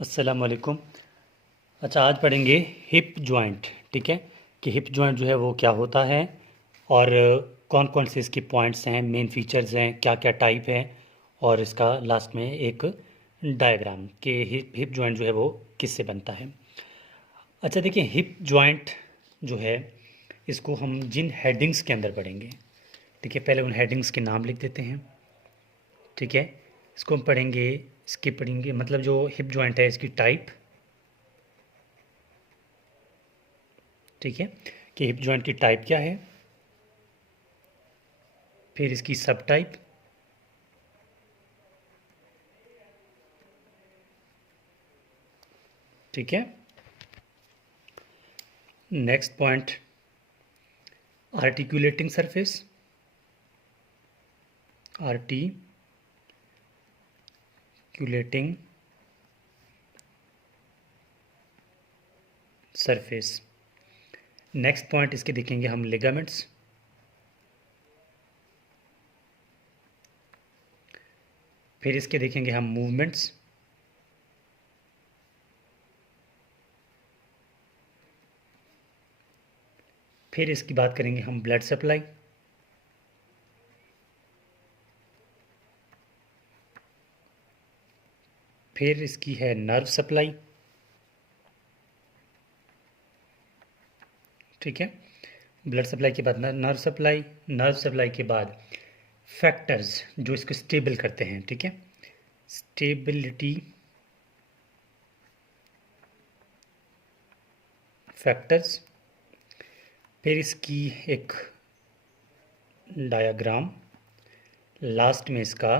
अस्सलाम वालेकुम। अच्छा, आज पढ़ेंगे हिप जॉइंट। ठीक है, कि हिप जॉइंट जो है वो क्या होता है और कौन कौन से इसके पॉइंट्स हैं, मेन फीचर्स हैं, क्या क्या टाइप है, और इसका लास्ट में एक डायग्राम कि हिप जॉइंट जो है वो किससे बनता है। अच्छा देखिए, हिप जॉइंट जो है इसको हम जिन हेडिंग्स के अंदर पढ़ेंगे, ठीक है, पहले उन हेडिंग्स के नाम लिख देते हैं। ठीक है, इसको हम पढ़ेंगे, इसके पढ़ेंगे मतलब जो हिप जॉइंट है इसकी टाइप। ठीक है, कि हिप जॉइंट की टाइप क्या है, फिर इसकी सब टाइप, ठीक है। Next point, articulating surface, articulating surface. Next point इसके देखेंगे हम लिगामेंट्स, फिर इसके देखेंगे हम मूवमेंट्स, फिर इसकी बात करेंगे हम ब्लड सप्लाई, फिर इसकी है नर्व सप्लाई। ठीक है, ब्लड सप्लाई के बाद नर्व सप्लाई, नर्व सप्लाई के बाद फैक्टर्स जो इसको स्टेबल करते हैं। ठीक है, स्टेबिलिटी फैक्टर्स, फिर इसकी एक डायग्राम, लास्ट में इसका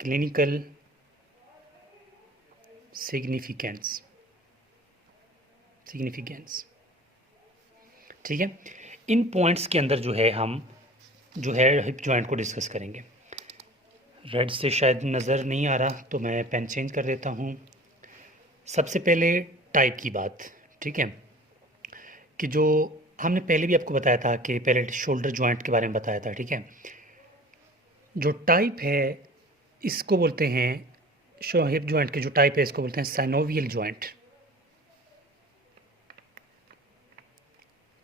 क्लिनिकल सिग्निफिकेंस। ठीक है, इन पॉइंट्स के अंदर जो है हम जो है हिप जॉइंट को डिस्कस करेंगे। रेड से शायद नज़र नहीं आ रहा तो मैं पेन चेंज कर देता हूँ। सबसे पहले टाइप की बात, ठीक है, कि जो हमने पहले भी आपको बताया था कि पहले शोल्डर जॉइंट के बारे में बताया था। ठीक है, जो टाइप है इसको बोलते हैं, हिप जॉइंट के जो टाइप है इसको बोलते हैं साइनोवियल जॉइंट।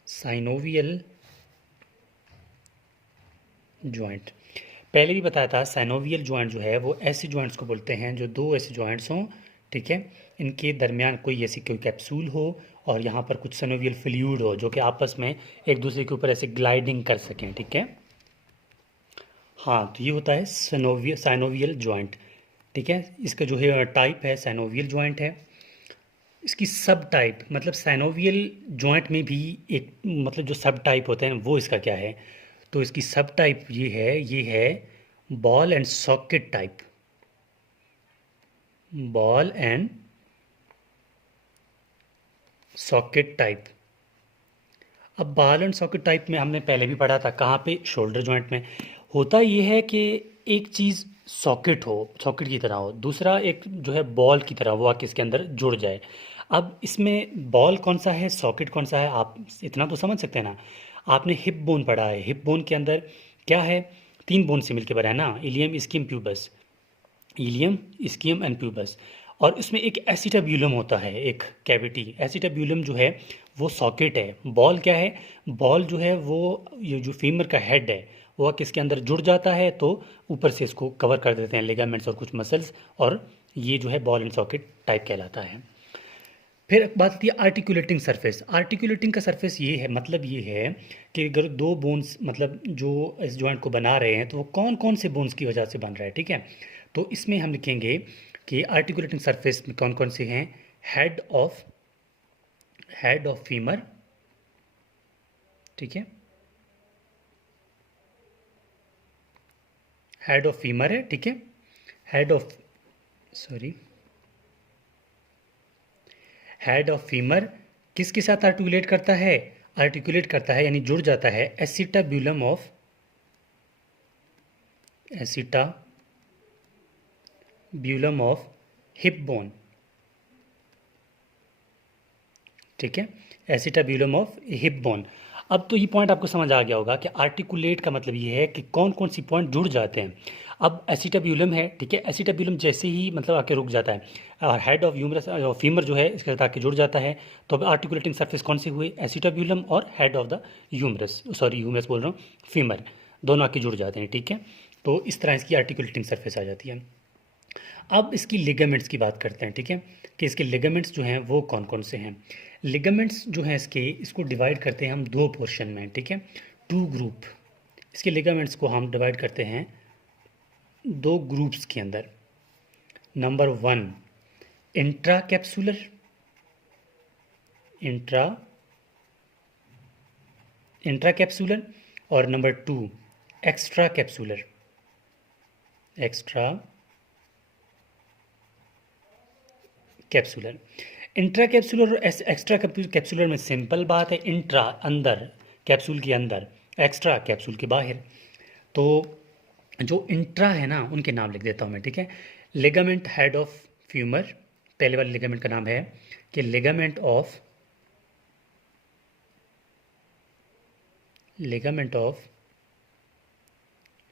साइनोवियल जॉइंट पहले भी बताया था। साइनोवियल जॉइंट जो है वो ऐसे जॉइंट्स को बोलते हैं जो दो ऐसे जॉइंट्स हों, ठीक है, इनके दरमियान कोई ऐसी कोई कैप्सूल हो और यहाँ पर कुछ साइनोवियल फ्लूइड हो जो कि आपस में एक दूसरे के ऊपर ऐसे ग्लाइडिंग कर सकें। ठीक है, हाँ, तो ये होता है साइनोवियल जॉइंट। ठीक है, इसका जो है टाइप है साइनोवियल जॉइंट है। इसकी सब टाइप मतलब साइनोवियल जॉइंट में भी एक मतलब जो सब टाइप होते हैं वो इसका क्या है, तो इसकी सब टाइप ये है ball and socket type. Ball and socket type. अब बॉल एंड सॉकेट टाइप में हमने पहले भी पढ़ा था, कहाँ पे, शोल्डर जॉइंट में। होता ये है कि एक चीज़ सॉकेट हो, सॉकेट की तरह हो, दूसरा एक जो है बॉल की तरह वो आके इसके अंदर जुड़ जाए। अब इसमें बॉल कौन सा है, सॉकेट कौन सा है, आप इतना तो समझ सकते हैं ना। आपने हिप बोन पढ़ा है, हिप बोन के अंदर क्या है, तीन बोन से मिलकर बना है ना, ilium ischium pubis, ilium ischium and pubis. और इसमें एक एसिटाब्यूलम होता है, एक कैविटी। एसिटाब्यूलम जो है वो सॉकेट है। बॉल क्या है, बॉल जो है वो ये जो फीमर का हेड है वो किसके अंदर जुड़ जाता है तो ऊपर से इसको कवर कर देते हैं लिगामेंट्स और कुछ मसल्स, और ये जो है बॉल एंड सॉकेट टाइप कहलाता है। फिर बात आती है आर्टिकुलेटिंग सरफेस। आर्टिकुलेटिंग का सरफेस ये है, मतलब ये है कि अगर दो बोन्स मतलब जो इस जॉइंट को बना रहे हैं तो वो कौन कौन से बोन्स की वजह से बन रहा है। ठीक है, तो इसमें हम लिखेंगे कि आर्टिकुलेटिंग सरफेस में कौन कौन से हैं। हेड ऑफ फीमर, ठीक है, हेड ऑफ फीमर है, ठीक है, head of sorry head of femur किसके साथ आर्टिकुलेट करता है, यानी जुड़ जाता है एसिटाब्यूलम ऑफ हिप बोन। ठीक है, एसिटाब्यूलम ऑफ हिप बोन। अब तो ये पॉइंट आपको समझ आ गया होगा कि आर्टिकुलेट का मतलब ये है कि कौन कौन सी पॉइंट जुड़ जाते हैं। अब एसिटाब्यूलम है, ठीक है, एसिटाब्यूलम जैसे ही मतलब आके रुक जाता है और हेड ऑफ ह्यूमरस और फीमर जो है इसके साथ आके जुड़ जाता है, तो अब आर्टिकुलेटिंग सरफेस कौन सी हुई, एसिटाब्यूलम और head of the humerus, sorry humerus बोल रहा हूँ, फीमर, दोनों आके जुड़ जाते हैं, ठीक है। तो इस तरह इसकी आर्टिकुलेटिंग सरफेस आ जाती है। अब इसकी लिगामेंट्स की बात करते हैं, ठीक है, कि इसके लिगामेंट्स जो हैं वो कौन कौन से हैं। लिगामेंट्स जो हैं इसके, इसको डिवाइड करते हैं हम दो पोर्शन में, ठीक है, टू ग्रुप। इसके लिगामेंट्स को हम डिवाइड करते हैं दो ग्रुप्स के अंदर। Number one, intracapsular, intra intracapsular, और number two, extracapsular, extracapsular. Intracapsular और एक्स्ट्रा कैप्सुलर में सिंपल बात है, इंट्रा अंदर, कैप्सूल के अंदर, एक्स्ट्रा कैप्सूल के बाहर। तो जो इंट्रा है ना उनके नाम लिख देता हूँ मैं, ठीक है। लिगामेंट हेड ऑफ फ्यूमर, पहले वाले लिगामेंट का नाम है कि ligament of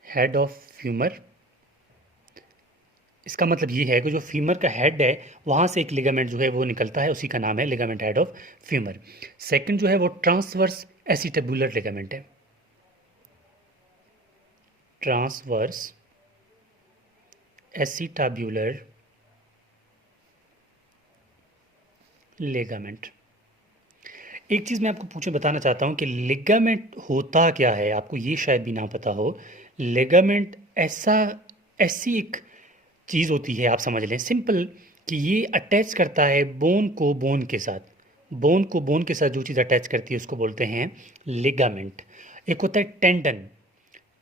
head of femur. इसका मतलब ये है कि जो फीमर का हेड है वहाँ से एक लिगामेंट जो है वो निकलता है, उसी का नाम है ligament head of femur. Second जो है वो ट्रांसवर्स एसिटेबुलर लिगामेंट है, ट्रांसवर्स एसिटाब्यूलर लिगामेंट। एक चीज़ मैं आपको बताना चाहता हूँ कि लिगामेंट होता क्या है, आपको ये शायद भी ना पता हो। लिगामेंट ऐसी एक चीज़ होती है, आप समझ लें सिंपल, कि ये अटैच करता है बोन को बोन के साथ। बोन को बोन के साथ जो चीज़ अटैच करती है उसको बोलते हैं लिगामेंट। एक होता है टेंडन।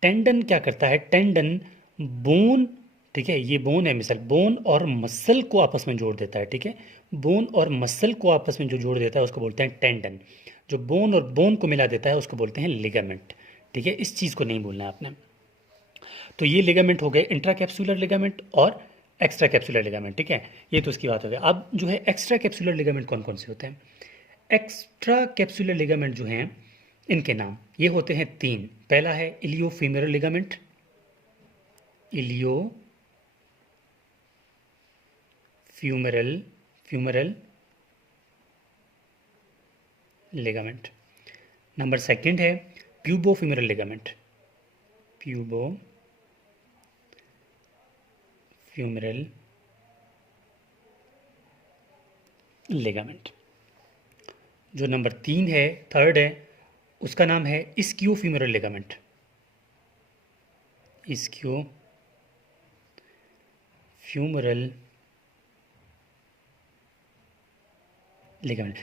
टेंडन क्या करता है, टेंडन बोन, ठीक है, ये बोन है मिसल, बोन और मसल को आपस में जोड़ देता है, ठीक है। बोन और मसल को आपस में जो जोड़ देता है उसको बोलते हैं टेंडन। जो बोन और बोन को मिला देता है उसको बोलते हैं लिगामेंट, ठीक है। इस चीज़ को नहीं भूलना है आपने। तो ये लिगामेंट हो गए इंट्रा कैप्सुलर लिगामेंट और एक्स्ट्रा कैप्सुलर लिगामेंट, ठीक है। ये तो उसकी बात हो गई। अब जो है एक्स्ट्रा कैप्सुलर लिगामेंट कौन कौन से होते हैं। एक्स्ट्रा कैप्सुलर लिगामेंट जो हैं इनके नाम ये होते हैं तीन। पहला है iliofemoral ligament, iliofemoral ligament. Number second है pubofemoral ligament, pubofemoral ligament. जो नंबर तीन है, थर्ड है, उसका नाम है ischiofemoral ligament, ischiofemoral ligament.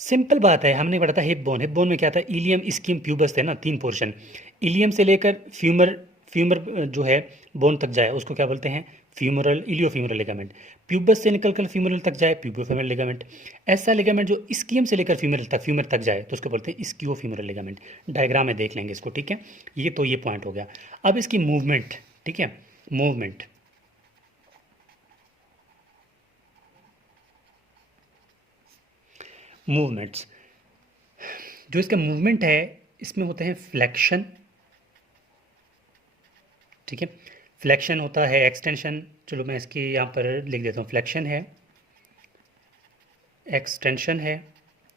Simple बात है, हमने पढ़ा था हिप बोन। हिप बोन में क्या था, इलियम स्कीम प्यूबस थे ना, तीन पोर्शन। इलियम से लेकर फ्यूमर फ्यूमर जो है बोन तक जाए उसको क्या बोलते हैं, फ्यूमरल इलियो फ्यूमरल लिगामेंट। प्यूबस से निकल कर फ्यूमरल तक जाए, प्यूबो फ्यूमरल लिगामेंट। ऐसा लिगामेंट जो स्कीम से लेकर फ्यूमर तक जाए तो उसको बोलते हैं स्कियो फ्यूमरल लिगामेंट। डायग्राम में देख लेंगे इसको, ठीक है। ये तो ये पॉइंट हो गया। अब इसकी मूवमेंट, ठीक है, मूवमेंट। मूवमेंट्स, जो इसका मूवमेंट है इसमें होते हैं फ्लेक्शन, ठीक है, फ्लेक्शन होता है, एक्सटेंशन। चलो मैं इसकी यहाँ पर लिख देता हूँ, फ्लेक्शन है, एक्सटेंशन है,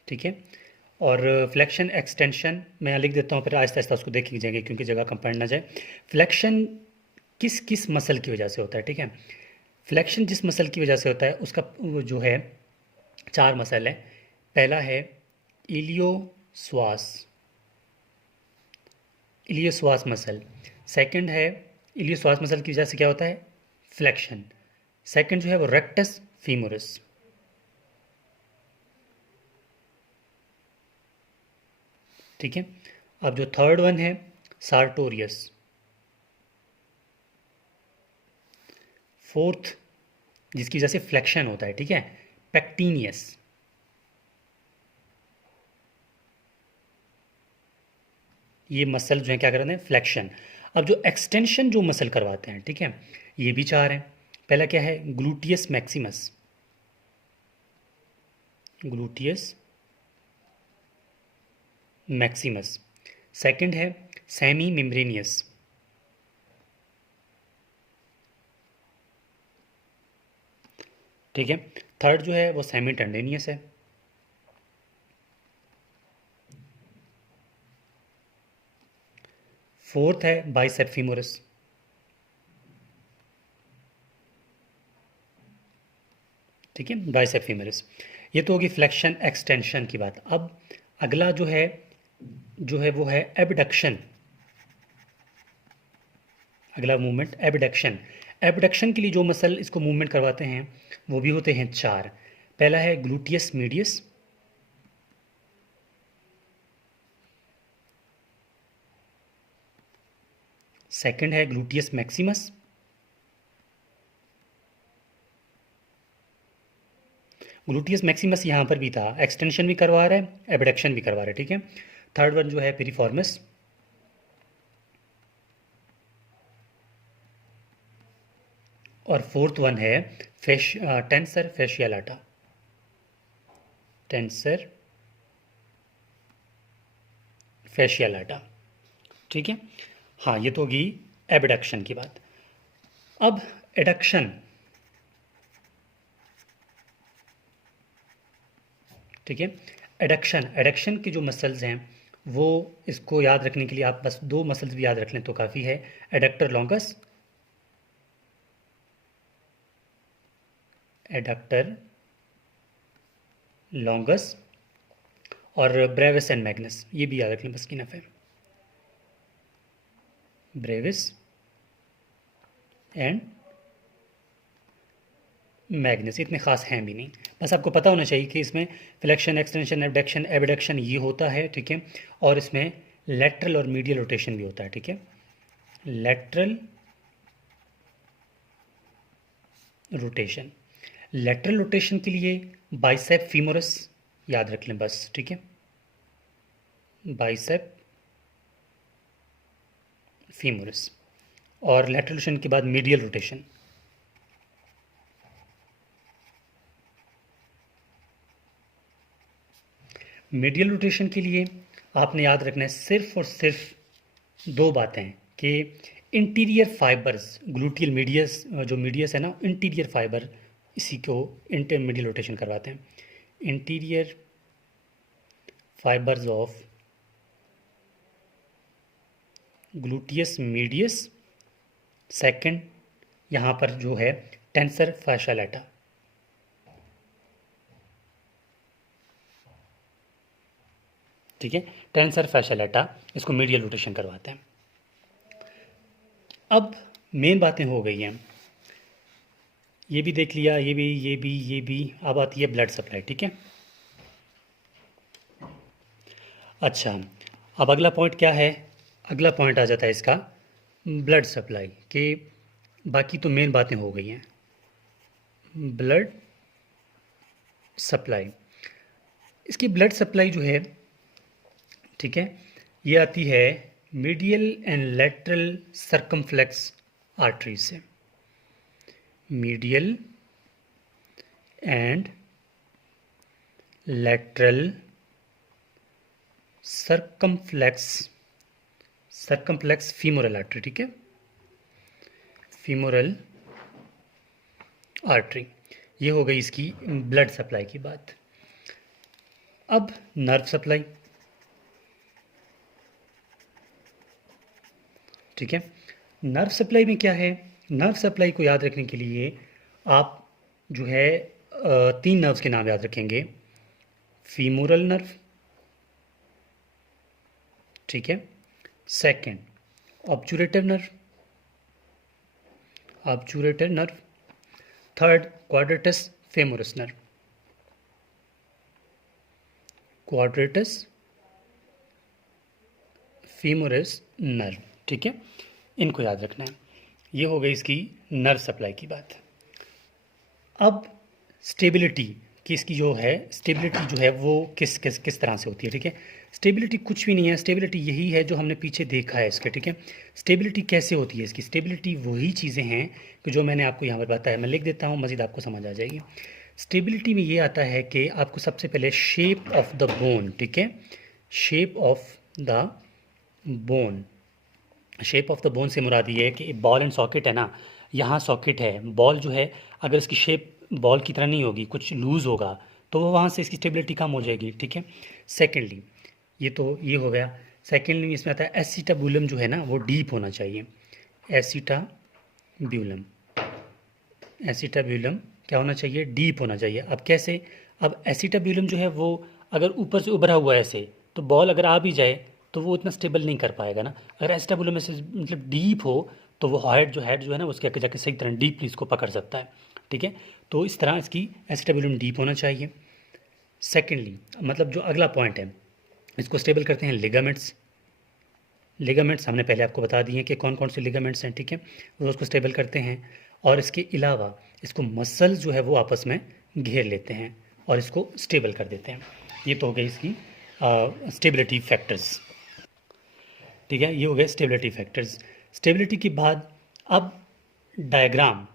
ठीक है। और फ्लेक्शन एक्सटेंशन मैं यहाँ लिख देता हूँ, फिर आहिस्ता आहिस्ता उसको देख लीजिएंगे क्योंकि जगह कम पड़ ना जाए। फ्लेक्शन किस किस मसल की वजह से होता है, ठीक है। फ्लेक्शन जिस मसल की वजह से होता है उसका वो जो है चार मसल है। पहला है इलियोश्वास, इलियोश्वास मसल। सेकंड है, इलियोश्वास मसल की वजह से क्या होता है, फ्लेक्शन। सेकंड जो है वो रेक्टस फीमोरस, ठीक है। अब जो थर्ड वन है सार्टोरियस। फोर्थ जिसकी वजह से फ्लेक्शन होता है, ठीक है, पेक्टीनियस। ये मसल जो है क्या कराते हैं, फ्लेक्शन। अब जो एक्सटेंशन जो मसल करवाते हैं, ठीक है, ये भी चार हैं। पहला क्या है, gluteus Maximus, gluteus Maximus. Second है सेमी मेम्ब्रेनियस। ठीक है। थर्ड जो है वो सेमी टेंडेनियस है। फोर्थ है बाइसेप फीमोरस। ठीक है, बाइसेप फीमोरस। ये तो होगी फ्लेक्शन एक्सटेंशन की बात। अब अगला जो है वो है एबडक्शन। अगला मूवमेंट एबडक्शन। एबडक्शन के लिए जो मसल इसको मूवमेंट करवाते हैं वो भी होते हैं चार। पहला है ग्लूटियस मीडियस। सेकंड है ग्लूटियस मैक्सिमस। ग्लूटियस मैक्सिमस यहाँ पर भी था, एक्सटेंशन भी करवा रहा है, एबडक्शन भी करवा रहा है। ठीक है। थर्ड वन जो है पिरिफॉर्मिस। और फोर्थ वन है टेंसर फेशियालाटा। टेंसर फेशियालाटा। ठीक है। हाँ, ये तो होगी एबडक्शन की बात। अब एडक्शन। ठीक है। एडक्शन, एडक्शन के जो मसल्स हैं वो, इसको याद रखने के लिए आप बस दो मसल्स भी याद रख लें तो काफ़ी है। एडक्टर लॉन्गस, एडक्टर लॉन्गस, और ब्रेविस एंड मैग्नस, ये भी याद रख लें बस की नफ़े। ब्रेविस एंड मैग्नस इतने खास हैं भी नहीं, बस आपको पता होना चाहिए कि इसमें फ्लेक्शन एक्सटेंशन एबडक्शन एबडक्शन ये होता है। ठीक है। और इसमें लेटरल और मीडियल रोटेशन भी होता है। ठीक है। Lateral rotation. लेटरल रोटेशन के लिए बाइसेप फीमोरस याद रख लें बस। ठीक है। बाइसेप फीमोरस। और लेटरल रोटेशन के बाद मीडियल रोटेशन। मीडियल रोटेशन के लिए आपने याद रखना है सिर्फ और सिर्फ दो बातें कि इंटीरियर फाइबर्स, ग्लूटियल मीडियस, जो मीडियस है ना, इंटीरियर फाइबर इसी को इंटरमीडियल रोटेशन करवाते हैं। Interior fibres of gluteus medius. Second यहाँ पर जो है टेंसर फैशालाटा। ठीक है। टेंसर फैशालाटा इसको मीडियल रोटेशन करवाते हैं। अब मेन बातें हो गई हैं, ये भी देख लिया, ये भी। अब आती है ब्लड सप्लाई। ठीक है। अच्छा, अब अगला पॉइंट क्या है? अगला पॉइंट आ जाता है इसका ब्लड सप्लाई के। बाकी तो मेन बातें हो गई हैं। ब्लड सप्लाई, इसकी ब्लड सप्लाई जो है, ठीक है, ये आती है medial and lateral circumflex artery से। Medial and lateral circumflex femoral artery. ठीक है। फीमोरल आर्टरी, ये हो गई इसकी ब्लड सप्लाई की बात। अब नर्व सप्लाई। ठीक है। नर्व सप्लाई में क्या है? नर्व सप्लाई को याद रखने के लिए आप जो है तीन नर्व्स के नाम याद रखेंगे। फीमोरल नर्व, ठीक है। Second obturator nerve, third quadratus femoris nerve, quadratus femoris nerve. ठीक है, इनको याद रखना है। ये हो गई इसकी नर्व सप्लाई की बात। अब स्टेबिलिटी की, इसकी जो है स्टेबिलिटी जो है वो किस किस किस तरह से होती है। ठीक है। स्टेबिलिटी कुछ भी नहीं है, स्टेबिलिटी यही है जो हमने पीछे देखा है इसके। ठीक है। स्टेबिलिटी कैसे होती है इसकी? स्टेबिलिटी वही चीज़ें हैं कि जो मैंने आपको यहाँ पर बताया। मैं लिख देता हूँ, मज़ीद आपको समझ आ जाएगी। स्टेबिलिटी में ये आता है कि आपको सबसे पहले शेप ऑफ द बोन, ठीक है, shape of the bone. Shape of the bone से मुराद ये है कि बॉल एंड सॉकेट है ना, यहाँ सॉकेट है, बॉल जो है अगर इसकी शेप बॉल की तरह नहीं होगी, कुछ लूज़ होगा, तो वो वहाँ से इसकी स्टेबिलिटी कम हो जाएगी, ठीक है। सेकेंडली, ये हो गया। सेकेंडली इसमें आता है एसिटाबुलम जो है ना वो डीप होना चाहिए। एसिटाब्यूलम, एसिटाब्यूलम क्या होना चाहिए? डीप होना चाहिए। अब कैसे? अब एसिटाब्यूलम जो है वो अगर ऊपर से उभरा हुआ है ऐसे, तो बॉल अगर आ भी जाए तो वो इतना स्टेबल नहीं कर पाएगा ना। अगर एसिटाब्यूलम ऐसे मतलब डीप हो तो वो हेड जो है ना उसके आगे जाके सही तरह डीपली इसको पकड़ सकता है, ठीक है। तो इस तरह इसकी एसिटाब्यूलम डीप होना चाहिए। सेकेंडली, मतलब जो अगला पॉइंट है, इसको स्टेबल करते हैं लिगामेंट्स। लिगामेंट्स हमने पहले आपको बता दिए कि कौन कौन से लिगामेंट्स हैं, ठीक है, वो उसको स्टेबल करते हैं। और इसके अलावा इसको मसल्स जो है वो आपस में घेर लेते हैं और इसको स्टेबल कर देते हैं। ये तो हो गई इसकी स्टेबिलिटी फैक्टर्स, ठीक है, ये हो गए स्टेबिलिटी फैक्टर्स। स्टेबिलिटी के बाद अब डायग्राम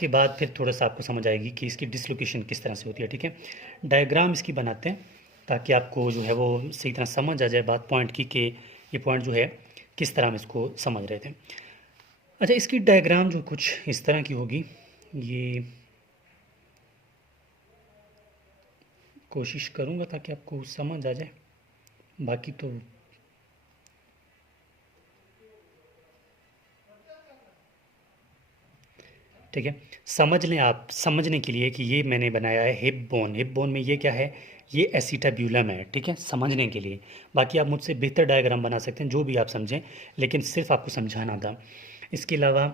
के बाद फिर थोड़ा सा आपको समझ आएगी कि इसकी डिसलोकेशन किस तरह से होती है, ठीक है। डायग्राम इसकी बनाते हैं ताकि आपको जो है वो सही तरह समझ आ जाए बात पॉइंट की कि ये पॉइंट जो है किस तरह हम इसको समझ रहे थे। अच्छा, इसकी डायग्राम जो कुछ इस तरह की होगी, ये कोशिश करूँगा ताकि आपको समझ आ जाए, बाकी तो ठीक है। समझ लें आप, समझने के लिए कि ये मैंने बनाया है हिप बोन। हिप बोन में ये क्या है? ये एसिटाब्यूलम है, ठीक है, समझने के लिए। बाकी आप मुझसे बेहतर डायग्राम बना सकते हैं, जो भी आप समझें, लेकिन सिर्फ आपको समझाना था। इसके अलावा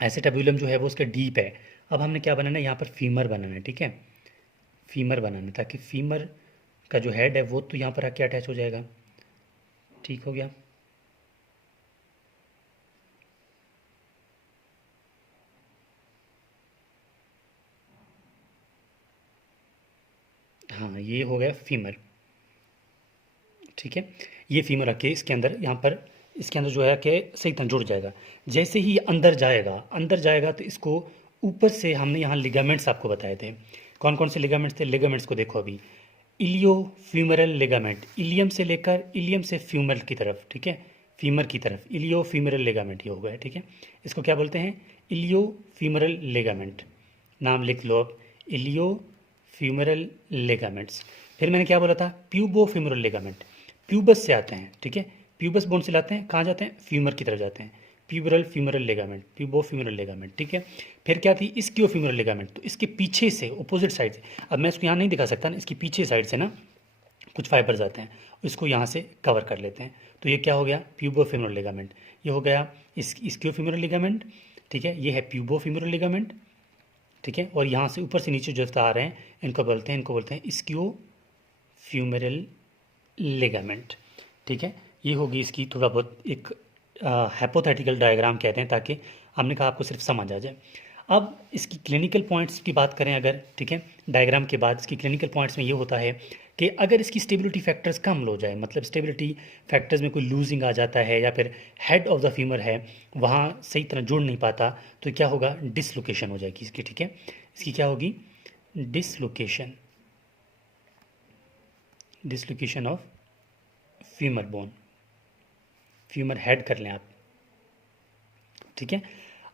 एसिटाब्यूलम जो है वो उसका डीप है। अब हमने क्या बनाना है, यहाँ पर फीमर बनाना है, ठीक है, फीमर बनाना है, ताकि फीमर का जो हेड है वो तो यहाँ पर आके अटैच हो जाएगा, ठीक हो गया। हाँ, ये हो गया फीमर, ठीक है। ये फीमर रख के इसके अंदर, यहाँ पर इसके अंदर जो है कि सही तरह जुड़ जाएगा। जैसे ही ये अंदर जाएगा तो इसको ऊपर से हमने यहाँ लिगामेंट्स आपको बताए थे। कौन कौन से लिगामेंट्स थे? लिगामेंट्स को देखो अभी। इलियो फ्यूमरल लिगामेंट, इलियम से लेकर इलियम से फ्यूमर की तरफ, ठीक है, फीमर की तरफ इलियो फ्यूमरल लिगामेंट ये हो गया, ठीक है। इसको क्या बोलते हैं? इलियो फ्यूमरल लिगामेंट। नाम लिख लो अब, इलियो फ्यूमरल लिगामेंट्स। फिर मैंने क्या बोला था? प्यूबो फ्यूमरल लिगामेंट, प्यूबस से आते हैं, ठीक है, प्यूबस बोन से लाते हैं, कहाँ जाते हैं? फ्यूमर की तरफ जाते हैं। प्यूबरल femoral ligament, pubofemoral ligament, ठीक है। फिर क्या थी? इस्कियो फ्यूमरल लिगामेंट, तो इसके पीछे से अपोजिट साइड से, अब मैं इसको यहाँ नहीं दिखा सकता ना, इसकी पीछे साइड से ना कुछ फाइबर्स आते हैं, इसको यहाँ से कवर कर लेते हैं। तो ये क्या हो गया? प्यूबो फ्यूमरल लिगामेंट। ये हो गया इस्कियो फ्यूमरल लिगामेंट, ठीक है, ये है प्यूबो फ्यूमरल लिगामेंट, ठीक है। और यहाँ से ऊपर से नीचे जो आ रहे हैं इनको बोलते हैं इस्कियो फ्यूमरल लिगामेंट, ठीक है। ये होगी इसकी थोड़ा बहुत एक हाइपोथेटिकल डायग्राम कहते हैं, ताकि हमने कहा आपको सिर्फ समझ आ जाए। अब इसकी क्लिनिकल पॉइंट्स की बात करें अगर, ठीक है, डायग्राम के बाद इसकी क्लिनिकल पॉइंट्स में ये होता है कि अगर इसकी स्टेबिलिटी फैक्टर्स कम हो जाए, मतलब स्टेबिलिटी फैक्टर्स में कोई लूजिंग आ जाता है या फिर हेड ऑफ द फीमर है वहाँ सही तरह जुड़ नहीं पाता, तो क्या होगा? डिसलोकेशन हो जाएगी इसकी, ठीक है। इसकी क्या होगी? Dislocation, dislocation of femur bone, femur head कर लें आप, ठीक है।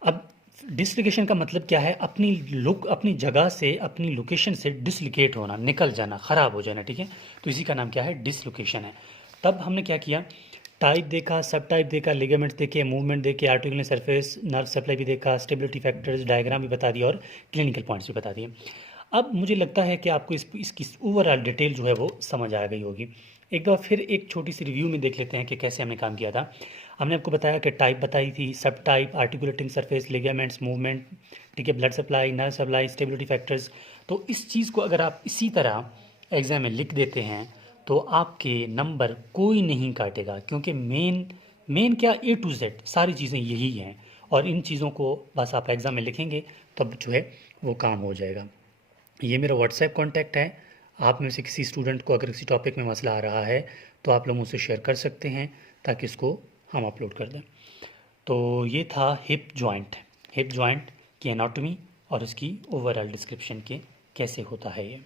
अब डिसलोकेशन का मतलब क्या है? अपनी जगह से, अपनी लोकेशन से डिसलोकेट होना, निकल जाना, ख़राब हो जाना, ठीक है। तो इसी का नाम क्या है? डिसलोकेशन है। तब हमने क्या किया? टाइप देखा, सब टाइप देखा, लिगामेंट्स देखे, मूवमेंट देखे, आर्टिकुलर सरफेस, नर्व सप्लाई भी देखा, स्टेबिलिटी फैक्टर्स, डायग्राम भी बता दिया और क्लिनिकल पॉइंट्स भी बता दिए। अब मुझे लगता है कि आपको इसकी ओवरऑल डिटेल जो है वो समझ आ गई होगी। एक बार फिर एक छोटी सी रिव्यू में देख लेते हैं कि कैसे हमने काम किया था। हमने आपको बताया कि टाइप बताई थी, सब type, articulating surface, ligaments, movement, ठीक है, blood supply, nerve supply, stability factors. तो इस चीज़ को अगर आप इसी तरह एग्जाम में लिख देते हैं तो आपके नंबर कोई नहीं काटेगा, क्योंकि मेन मेन क्या, ए टू जेड सारी चीज़ें यही हैं। और इन चीज़ों को बस आप एग्ज़ाम में लिखेंगे तब जो है वो काम हो जाएगा। ये मेरा व्हाट्सएप कॉन्टैक्ट है। आप में से किसी स्टूडेंट को अगर किसी टॉपिक में मसला आ रहा है तो आप लोग मुझसे शेयर कर सकते हैं ताकि इसको हम अपलोड कर दें। तो ये था हिप जॉइंट की एनाटॉमी और इसकी ओवरऑल डिस्क्रिप्शन के कैसे होता है ये।